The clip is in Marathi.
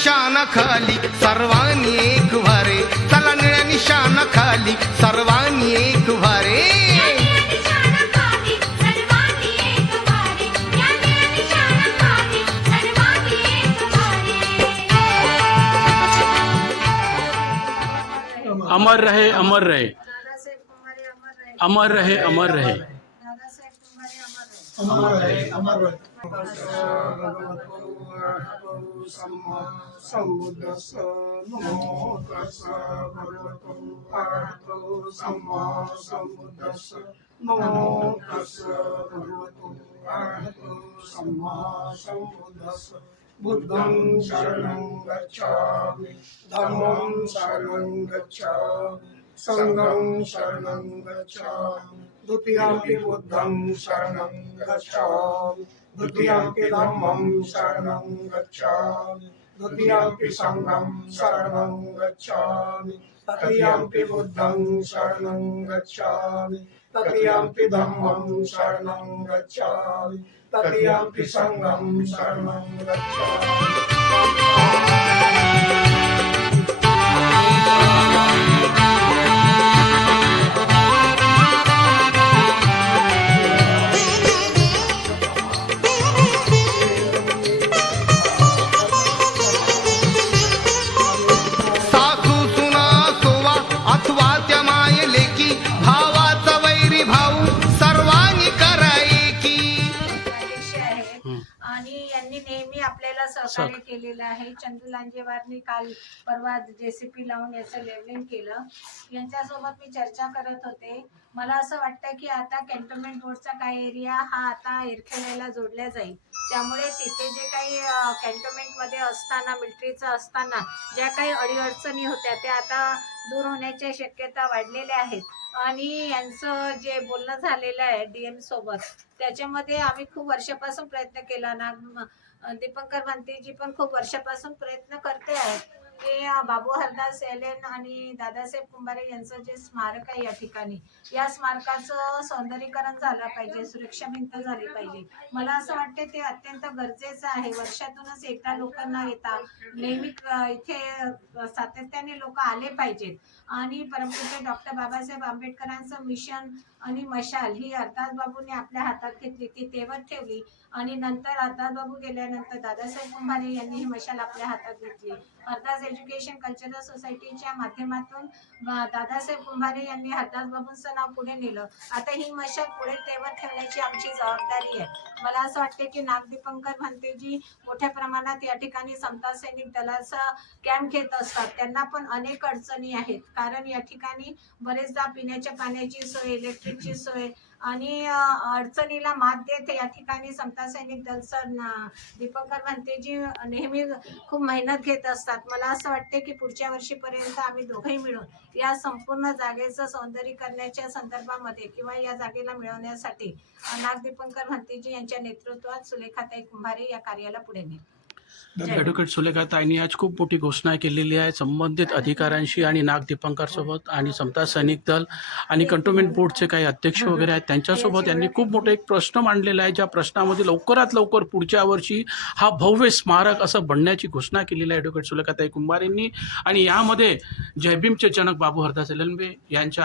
निशाणाखाली सर्वांनी एक व्हारे, चला निळ्या निशाणाखाली सर्वांनी एक व्हारे. अमर रहे अमर रहे अमर रहे अमर रहे अमर रहे अमर रहे. सम्बुद्धस्स नमो तस्स भगवतो अरहतो सम्मा सम्बुद्धस्स नमो तस्स भगवतो अरहतो सम्मा सम्बुद्धस्स. बुद्धं शरणं गच्छामि, धम्मं शरणं गच्छामि, संघं शरणं गच्छामि, द्वितीयंपि बुद्धं शरणं गच्छामि, द्वितीयंपि धम्मं शरणं गच्छामि, द्वितीयंपि संघं शरणं गच्छामि, तृतीयंपि बुद्धं शरणं गच्छामि, तृतीयंपि धम्मं शरणं गच्छामि, तृतीयंपि संघं शरणं गच्छामि. सासू सुना सोवा अथवा त्या माय लेकी, भावाचा वैरी भाऊ सर्वांनी करायकी. आणि यांनी नेहमी आपल्याला सहकार्य केलेलं आहे. चंदू लांजेवारनी काल परवा जेसीपी लावून याचं लेवलिंग केलं. यांच्यासोबत मी चर्चा करत होते. मला असं वाटतं की आता कॅन्टोन्मेंट बोर्डचा काही एरिया हा आता एरखेड्याला जोडल्या जाईल. त्यामुळे तिथे जे काही कॅन्टोन्मेंटमध्ये असताना मिलिटरीचं असताना ज्या काही अडीअडचणी होत्या त्या आता दूर होण्याच्या शक्यता वाढलेल्या आहेत. आणि यांचं जे बोलणं झालेलं आहे DM सोबत, त्याच्यामध्ये आम्ही खूप वर्षापासून प्रयत्न केला ना. दीपंकर भांतेजी पण खूप वर्षापासून प्रयत्न करते आहेत की बाबू हरदास एलेन आणि दादासाहेब कुंभारे यांचं जे स्मारक आहे या ठिकाणी, या स्मारकाचं सौंदर्यीकरण झालं पाहिजे, सुरक्षा भिंत झाली पाहिजे. मला असं वाटते ते अत्यंत गरजेचं आहे. वर्षातूनच एकदा लोकांना येता, नेहमी इथे सातत्याने लोक आले पाहिजेत. आणि परमपूज्य डॉक्टर बाबासाहेब आंबेडकरांचं मिशन आणि मशाल ही अर्थात बाबूंनी आपल्या हातात घेतली, ती तेवत ठेवली. आणि नंतर अर्थात बाबू गेल्यानंतर दादासाहेब कुंभारे यांनी ही मशाल आपल्या हातात घेतली. हरदास एज्युकेशन कल्चरल सोसायटीच्या माध्यमातून दादासाहेब कुंभारे यांनी हरदास बाबूंचं नाव पुढे नेलं. आता ही मशाल पुढे तेवत ठेवण्याची आमची जबाबदारी आहे. मला असं वाटते की नाग दीपंकर भांतेजी मोठ्या प्रमाणात या ठिकाणी समता सैनिक दलाचा कॅम्प घेत असतात. त्यांना पण अनेक अडचणी आहेत, कारण या ठिकाणी बरेचदा पिण्याच्या पाण्याची सोय, इलेक्ट्रिकची सोय आणि अडचणीला मात देत या ठिकाणी समता सैनिक दलचं दीपंकर भांतेजी नेहमी खूप मेहनत घेत असतात. मला असं वाटते की पुढच्या वर्षीपर्यंत आम्ही दोघंही मिळून या संपूर्ण जागेचं सौंदर्यीकरणाच्या संदर्भामध्ये किंवा या जागेला मिळवण्यासाठी नाग दीपंकर भांतेजी यांच्या नेतृत्वात सुलेखाताई कुंभारे या कार्याला पुढे नेईल. ॲडव्होकेट सुलेखाताईंनी आज खूप मोठी घोषणा केलेली आहे संबंधित अधिकाऱ्यांशी आणि नाग दीपंकर सोबत आणि समता सैनिक दल आणि कंटोन्मेंट बोर्डचे काही अध्यक्ष वगैरे आहेत त्यांच्यासोबत. यांनी खूप मोठा एक प्रश्न मांडलेला आहे, ज्या प्रश्नामध्ये लवकरात लवकर पुढच्या वर्षी हा भव्य स्मारक असं बनण्याची घोषणा केलेली आहे ॲडव्होकेट सुलेखाताई कुंभारेंनी. आणि यामध्ये जयभीमचे जनक बाबू हरदास एलनबे यांच्या